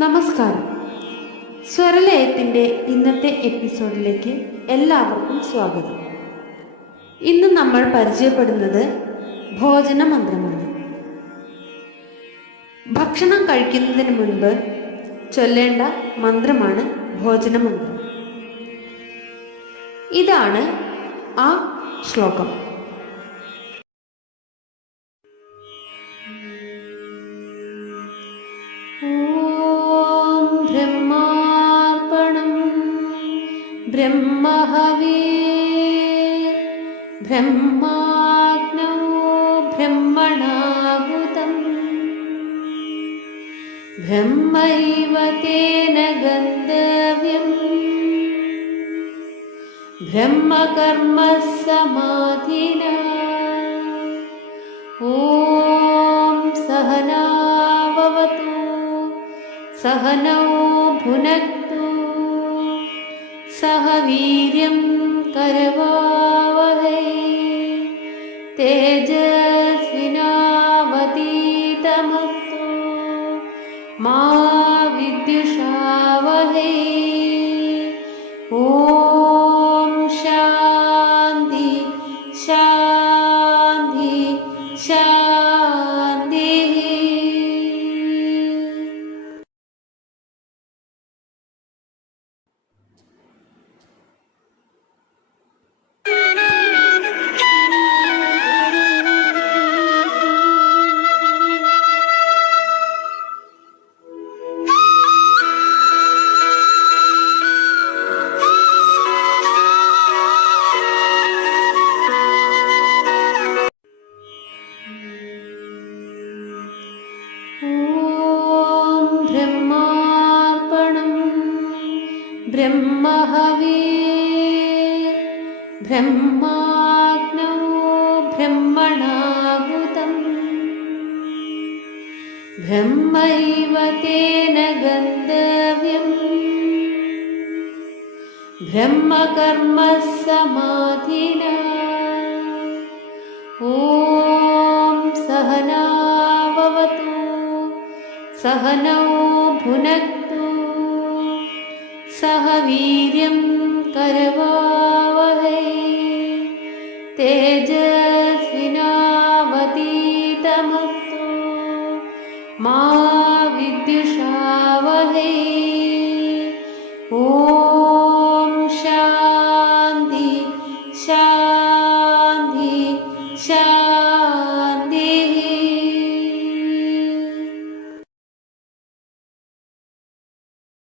നമസ്കാരം. സ്വരലയത്തിന്റെ ഇന്നത്തെ എപ്പിസോഡിലേക്ക് എല്ലാവർക്കും സ്വാഗതം. ഇന്ന് നമ്മൾ പരിചയപ്പെടുന്നത് ഭോജന മന്ത്രമാണ് ഭക്ഷണം കഴിക്കുന്നതിന് മുൻപ് ചൊല്ലേണ്ട മന്ത്രമാണ് ഭോജന മന്ത്രം ഇതാണ് ആ ശ്ലോകം. ब्रह्महवे। ब्रह्माग्नौ ब्रह्मणाहुतम्। ब्रह्मैव तेन गन्तव्यम्। ब्रह्मकर्म समाधिना ॐ सहनाववतु। सहनौ भुनक्तु सह वीर्यं करवावहै। तेजस्विनावतीतमस्तु मा विद्युषावहै। ॐ शान्ति शान्ति शान्तिः ब्रह्महवे। ब्रह्माग्नौ ब्रह्मणाहुतम्। ब्रह्मैव तेन गन्तव्यम्। ब्रह्मकर्म समाधिना ॐ सहनाववतु सहनौ भुनक्तु सह वीर्यं करवावहै